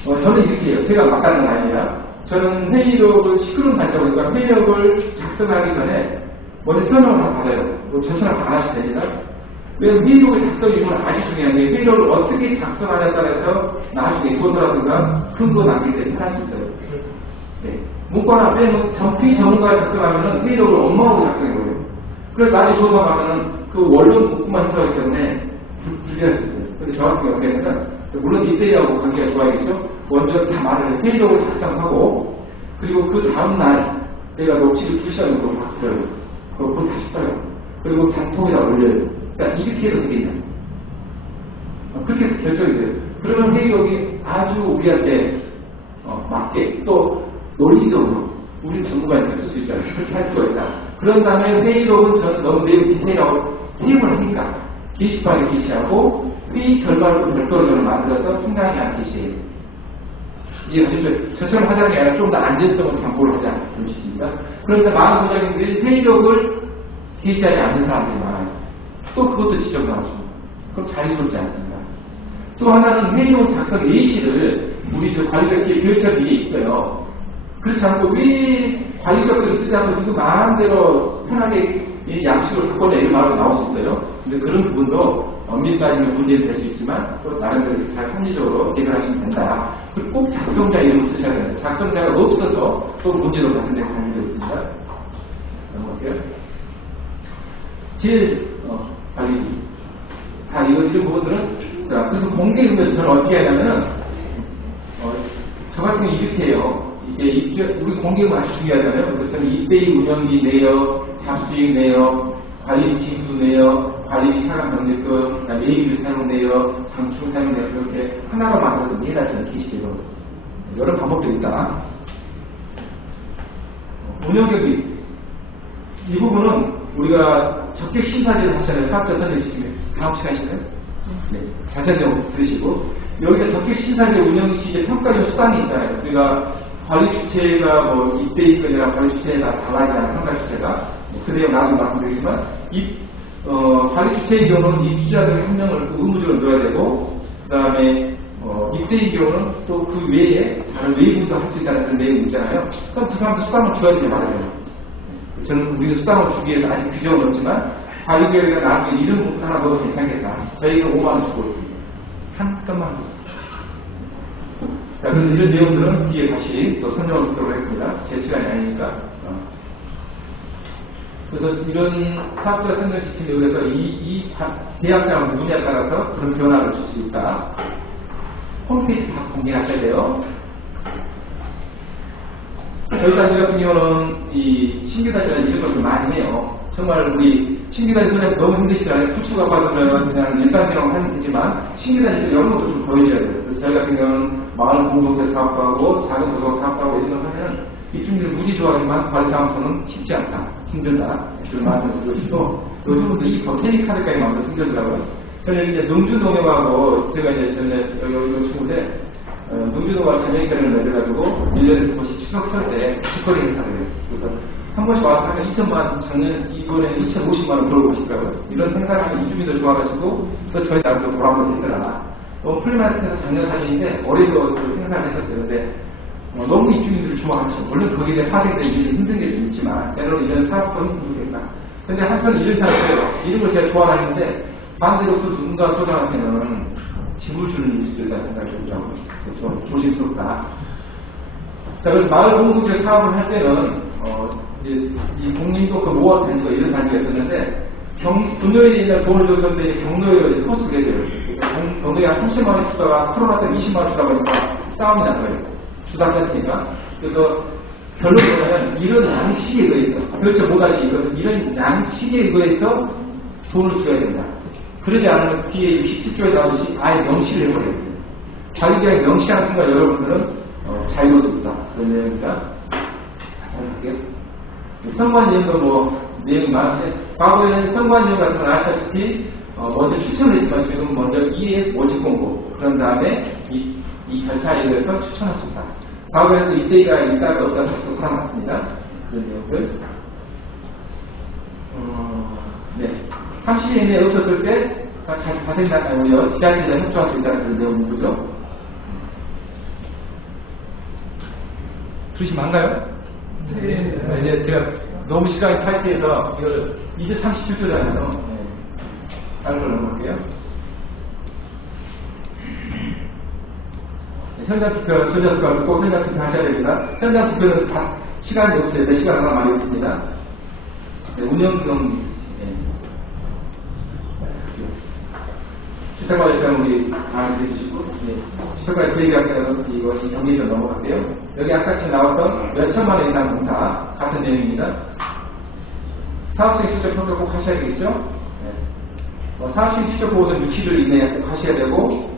저는 이렇게 해요. 제가 막 따는 건 아니라 저는 회의록을 시끄러운 단자고 그러니까 회의록을 작성하기 전에 먼저 설명을 다 받아요. 전체를 다 안 하셔도 됩니다. 왜냐면 회의록을 작성하는 건 아주 중요한 게 회의록을 어떻게 작성하냐에 따라서 나중에 도서라든가 근거 남길 때 편할 수 있어요. 네. 문과나 왜냐면 전문가가 작성하면은 회의록을 엄마하고 작성해 버려요. 그래서 나중에 조사 가면은 그 원론 복구만 들어가기 때문에 불리할 수 있어요. 근데 저 같은 경우에는 물론 이때하고 관계가 좋아야겠죠. 먼저 다 말을 회의록을 작성하고 그리고 그 다음날 내가 녹취를 2시간 정도 바꿔요. 그걸 다시 써요. 그리고 단톡에다 올려요. 그러니까 이렇게 해도 되겠냐. 그렇게 해서 결정이 돼요. 그러면 회의록이 아주 우리한테 맞게 또 논리적으로 우리 전문가한테 쓸 수 있잖아요. 그렇게 할 수가 있다. 그런 다음에 회의록은 저는 너무 내용 디테일하고 테이블 하니까 게시판에 게시하고 회의 결과를 별도로 저는 만들어서 팀장이 안 게시해요. 이해하시죠? 저처럼 하자는 게 아니라 좀 더 안전성을 담보를 하자. 그런 식입니다. 그런데 많은 소장님들이 회의록을 게시하지 않는 사람들이 많아요. 또 그것도 지적 나오죠. 그럼 자유스럽지 않습니다. 또 하나는 회의록 작성 A씨를 우리 관리자체 교육처리에 있어요. 그렇지 않고 왜 관리자들을 쓰지 않고 누구 마음대로 편하게 양식을 바꿔내 이런 말로 나올 수 있어요. 근데 그런 부분도 엄밀히 따지면 문제는 될 수 있지만 또 나름대로 잘 합리적으로 해결하시면 된다. 그리고 꼭 작성자 이름을 쓰셔야 됩니다. 작성자가 없어서 또 문제로 발생될 가능성이 있습니다. 넘어갈게요. 제일 관리지. 이런 부분들은 자 그래서 공개 의미에서 저는 어떻게 하냐면은 저 같은 경우 이렇게 해요. 이게 우리 공개가 아주 중요하잖아요. 그래서 저는 입대의 운영비 내역, 잡수익 내역, 관리비 징수 내역, 관리비 차감 병력금, 예비비 사용 내역, 장충 사용 내역 이렇게 하나로 만들어서 매달 저는 게시되고 여러 방법도 있다. 운영경비 이 부분은 우리가 적격 심사제를 하잖아요. 사업자 선정 시스템에 다음 시간에 하시나요? 네, 자세한 내용 들으시고 여기가 적격 심사제 운영 시제 평가적 수단이 있잖아요. 우리가 관리 주체가 뭐 입대입건이나 관리 주체가 달라지잖아요. 평가 주체가 그 내용 나중에 말씀드리지만 관리 주체의 경우는 입주자들의 한 명을 의무적으로 넣어야 되고 그 다음에 입대의 경우는 또 그 외에 다른 외부도 할 수 있다는 그런 내용이 있잖아요. 그럼 그 사람도 수당을 줘야 되냐 말이에요. 저는 우리는 수당을 주기 위해서 아직 규정은 없지만 관리계획이나 나중에 이런 부분 하나 넣어도 괜찮겠다. 저희는 5만 원 주고 있습니다. 한 건만. 자, 그래서 이런 내용들은 뒤에 다시 또 설명을 듣도록 하겠습니다. 제 시간이 아니니까. 그래서 이런 사업자 선정 지침에 의해서 이 계약자가 누구냐에 따라서 그런 변화를 줄 수 있다. 홈페이지 다 공개하셔야 돼요. 저희 단지 같은 경우는 이 신규단지가 이런 걸 좀 많이 해요. 정말 우리 신규단지 소장님 너무 힘드시잖아요. 구축가 받으면 그냥 일상생활 하면 되지만 신규단지 이런 것도 좀 보여줘야 돼요. 그래서 저희 같은 경우는 마을 공동체 사업하고 작은 도서 사업하고 이런 걸 하면 입주민들 무지 좋아하지만 관리사무소는 쉽지 않다. 힘들다. 그런 말씀을 드리고, 요즘도 이 버테니 카드까지 만들어서 힘들더라고요. 저는 이제 능주농협하고, 제가 이제 전에 요 친구인데, 능주농협과 자매회를 맺어가지고, 1년에서 번씩 추석 설 때 직거래 행사를 해요. 그래서 한 번씩 와서 하면 2천만, 작년, 이번에 2,050만원 벌고 계시더라고요. 이런 행사를 하면 입주민들 좋아가지고, 또 저희 나라도 보람을 했더라. 플리마켓에서 작년 사진인데, 올해도 그 행사를 했었는데, 너무 입주민들이 좋아하죠. 물론 거기에 대해 파생된 일이 힘든 게 좀 있지만, 때로는 이런 사업도 힘들겠다. 근데 한편 이런 사람들, 이런 걸 제가 좋아하는데, 반대로 또 누군가 소장한테는 짐을 주는 일이 수도 있다는 생각이 좀 조심스럽다. 자, 그래서 마을 공동체 사업을 할 때는, 이 국민도 그 모아 단지가 이런 단지가 있었는데, 금요일에 있는 돈을 줬었는데, 경로에 토스를 해줘요. 경로에 한 30만원 주다가 코로나 때 20만원 주다 보니까 싸움이 난 거예요. 주다 않습니까? 그래서 결론은 이런 양식에 의해서, 그렇죠, 뭐다시 이런 양식에 의해서 돈을 줘야 된다. 그러지 않으면 뒤에 67조에 나오듯이 아예 명시를 해버려야 돼요. 자기가 명시하는 순간 여러분들은 자유롭습니다. 그런 내용입니다. 할게요. 선관위원도 내용이 많은데, 과거에는 선관위원 같은 걸 아시다시피, 먼저 추천을 했지만 지금 먼저 이에 모집 공고, 그런 다음에 이 절차에 의해서 추천했습니다. 과거에도 이때가 있다가 없다가 계속 살아났습니다. 그런 내용들. 네. 30일 이내에 없었을 때, 자세히 나가고요. 지자체에 협조할 수 있다는 그런 내용이고요. 들으시면 안가요? 네. 이제 제가 너무 시간이 타이트해서 이걸 27초잖아요. 다른 걸 넘어갈게요. 현장 투표, 전자 투표 꼭 현장 투표 하셔야 됩니다. 현장 투표는 다 시간이 없어요. 몇 시간 하나 많이 없습니다. 네, 운영 주택관리처럼 우리 다 해주시고, 주택관리 제기할게요. 이 경기 좀 넘어갈게요. 여기 아까 나왔던 몇 천만 원 이상 공사 같은 내용입니다. 사업생 실적 평가 꼭 하셔야 되겠죠? 네. 사업생 실적 보고서 60일 이내에 꼭 하셔야 되고,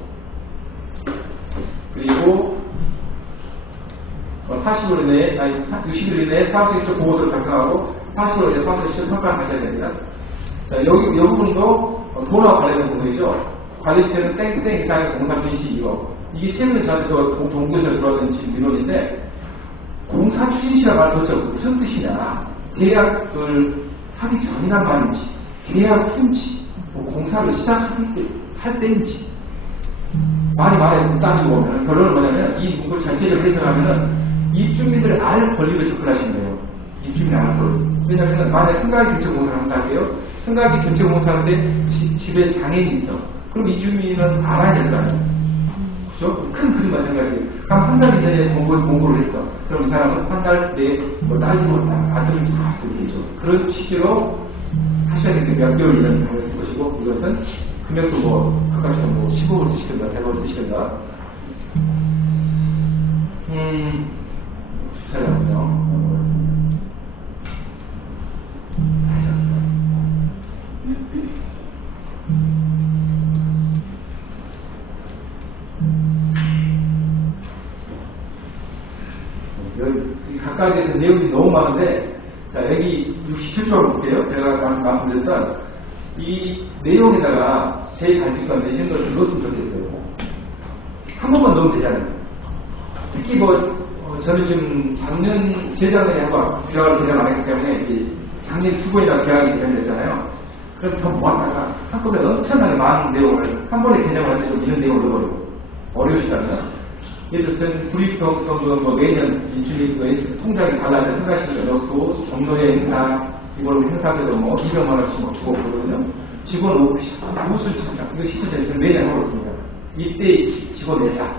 그리고 40일 이내에, 아니 60일 이내에 사업생 실적 보고서를 작성하고 40일 이내에 사업생 실적 평가를 하셔야 됩니다. 자, 이 부분도 돈과 관련된 부분이죠. 관리처는 땡땡 이상의 공사 추진시 이거. 이게 최근에 저한테 동부에서 들어왔던 민원인데, 공사 추진시라는 말 도대체 무슨 뜻이냐? 계약을 하기 전이란 말인지, 계약 후인지, 공사를 할 때인지. 많이 따지고 보면, 결론은 뭐냐면, 이 문구를 전체적으로 해석하면은, 입주민들을 알 권리를 접근하신 거예요. 입주민을 알 권리. 왜냐면, 만약에 승가기 교체공사를 한다 해요. 승가기 교체공사하는데 집에 장애인이 있어. 그럼 입주민은 알아야 될 거 아니에요. 그죠? 큰 그림만 생각해요. 그럼 한 달 이내에 공고를 했어. 그럼 이 사람은 한 달 내에 따지고 아들을 좀 갔을 때죠. 그런 취지로 하셔야 되는데 몇 개월 이내에 쓸 것이고, 이것은 금액도 각각처럼 15을 쓰시든가 100을 쓰시든가. 주차량은요. 각각에 대해서 내용이 너무 많은데, 자, 여기 67조를 볼게요. 제가 말씀드렸던 이 내용에다가 제일 간직건데 이런 걸 넣었으면 좋겠어요. 한 번만 넣으면 되잖아요. 특히 저는 지금 재작년에 한번 계약을 개장 안 했기 때문에 작년 수고에다 계약이 개장됐잖아요. 그럼 더 모았다가 한꺼번에 엄청나게 많은 내용을 한 번에 개장을 할 때 좀 이런 내용을 넣어버리고 어려우시다면, 예를 들어서 불입평선도 매년 인출입 통장에 달라는 생각시를 넣고, 정도의 행사, 이걸로 행사들도 200만 원씩 주고 그러거든요. 직원 우수 직장, 이거 시스템에서 매년 하고 있습니다. 이때 직원 내자.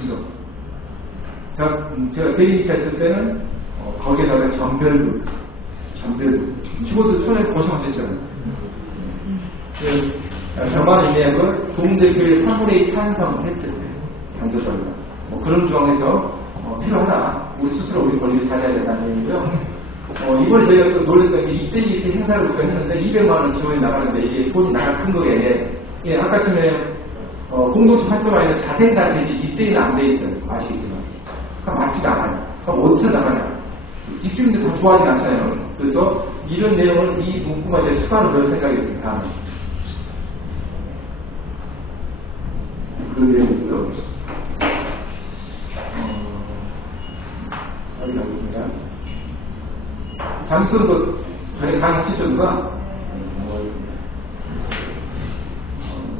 그죠? 제가 대리인차 했을 때는, 거기에다가 전별부. 직원들 손에 고생하셨잖아요. 저만 이내역을 동대표의 3분의 2 찬성 했을 때, 단서적으로. 그런 조항에서 필요하다. 우리 스스로 우리 권리를 잘해야 된다는 얘기고요. 이번에 저희가 또 놀랬던 게 이때 행사를 우리가 했는데 200만 원 지원이 나가는데 이게 돈이 나가 큰 거에, 아까 전에 공동체 활동하는 자생단체지 이때는 안 돼 있어요. 아시겠지만. 맞지가 않아요. 그럼 어디서 나가냐? 입주민들 다 좋아하진 않잖아요. 그래서 이런 내용을 이 문구가 이제 추가로 넣을 생각이 있습니다. 그런 내용이고요. 여기 가겠습니다. 잠수도 저희 강시점과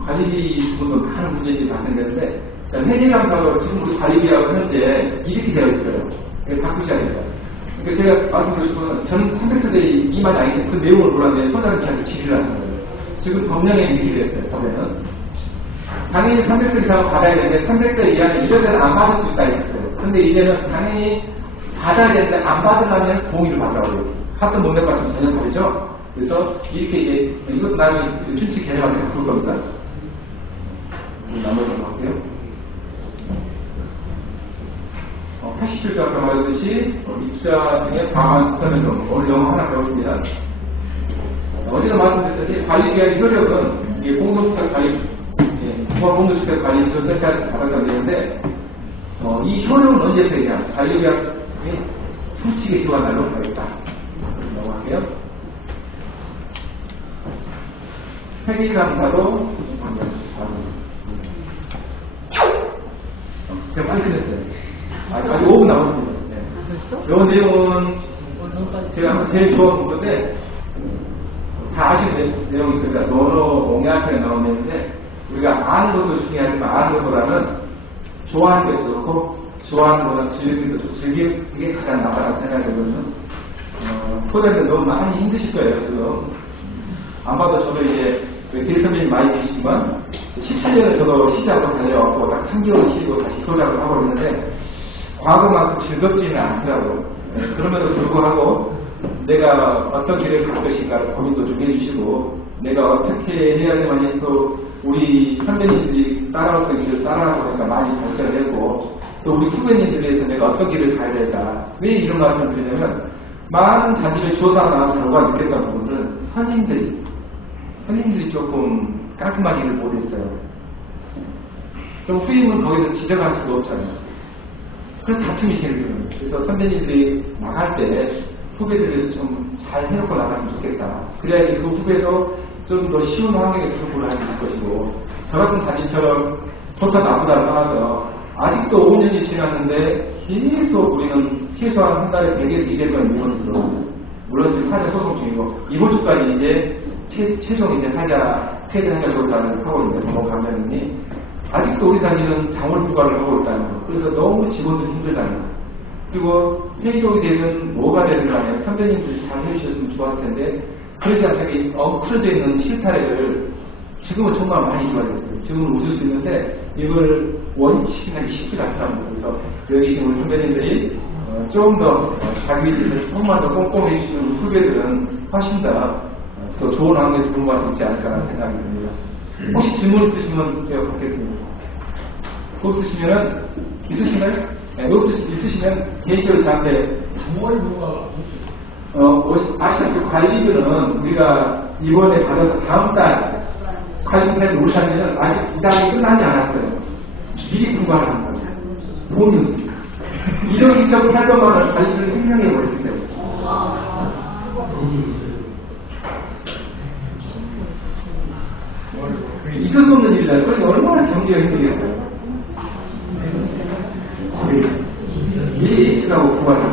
관리비 부분도 많은 문제들이 발생되는데, 회계감사로 지금 우리 관리비하고 현재 이렇게 되어 있어요. 바꾸셔야 됩니다. 그러니까 제가 말씀드렸지만, 저는 300세대 미만이 아닌데 그 내용을 몰랐는데, 소장님 잘 지시를 하신 거예요. 지금 법령에 이렇게 되어 있어요, 법에는. 당연히 300세 이상은 받아야 되는데, 300세 이하는 1년에는 안 받을 수 있다 했어요. 근데 이제는 당연히 받아야 되는데, 안 받으려면 동의를 받으라고요. 같은 문맥과 좀 전혀 다르죠? 그래서 이렇게 이제, 이것도 나중에 준칙 개념한테 바꿀 겁니다. 나머지 할게요. 87조 아까 말했듯이 입자 중에 과반 수사는 좀 오늘 영어 하나 배웠습니다. 어디서 말씀드렸듯이 관리기관의 효력은 이게 공동주택 관리, 공동주택 관리 지원센터에서 받아가야 되는데, 이 효력은 언제 되냐? 관리기관이 수칙에 지원 날로 가겠다. 넘어갈게요. 회계감사도 제가 빨리 끝냈어요. 아직 5분 남았습니다. 네. 이 내용은 제가 제일 좋아하는 건데, 다 아시는 내용입니다. 너로 공약에 나온 내용인데, 우리가 아는 것도 중요하지만 아는 것보다는 좋아하는 게 좋고, 좋아하는 것보다 즐기는 게 즐기는 게 가장 나쁘다고 생각하거든요. 소장님 너무 많이 힘드실 거예요, 지금. 안 봐도 저도 이제, 길 선배님 많이 계시지만, 17년에 저도 시작으로 다녀왔고, 딱 3개월 쉬고 다시 소작을 하고 있는데, 과거만큼 즐겁지는 않더라고요. 그럼에도 불구하고, 내가 어떤 길을 갈 것인가를 고민도 좀 해주시고, 내가 어떻게 해야지만 또 우리 선배님들이 따라왔던 길을 따라가고 하니까 많이 발전되고, 또 우리 후배님들 위해서 내가 어떤 길을 가야 될까. 왜 이런 말씀을 드리냐면, 많은 단지를 조사나 결과 느꼈던 부분은 선생님들이 조금 깔끔한 일을 못했어요. 그럼 후임은 거기서 지적할 수가 없잖아요. 그래서 다툼이 생겨요. 그래서 선배님들이 나갈 때 후배들 위해서 좀 잘 해놓고 나갔으면 좋겠다. 그래야지 그 후배도 좀 더 쉬운 환경에서 공부를 할 수 있을 것이고, 저 같은 단지처럼 좋다 나쁘다 떠나서 아직도 5년이 지났는데 계속 우리는 최소한 한 달에 100에서 200건 민원이 들어오고, 물론 지금 하자 소송 중이고, 이번 주까지 이제 최종 이제 폐쇄 하자 조사를 하고 있는데, 법원 감독님이 아직도 우리 단위는 당월 부과를 하고 있다는 거. 그래서 너무 직원들 힘들다는 거. 그리고 회의록이 되든 뭐가 되든 간에 선배님들이 잘 해주셨으면 좋았을 텐데, 그러지 않게 엉클어져 있는 실타래를 지금은 정말 많이 좋아졌어요. 지금은 웃을 수 있는데 이걸 원칙이나 쉽지 않더라고요. 그래서 여기 계신 우리 선배님들이 좀 더 자기 위치에서 조금만 더 꼼꼼히 해주시는 후배들은 훨씬 더 좋은 환경에서 공부할 수 있지 않을까라는 생각이 듭니다. 혹시 질문 있으시면 제가 받겠습니다. 없으시면은, 네, 있으시면 개인적으로 저한테 아시다시피 관리비는 우리가 이번에 받아서 다음 달 관리비는 오시면 아직 이 단이 끝나지 않았어요. 미리 부과를 한 거죠. 돈이 없으니까. 1억 2,800만 원 관리비를 생명해 버렸기 때문에. 있을 수 없는 일이다. 그러니 얼마나 경기가 힘들겠어요. 미리 예측하고 구하는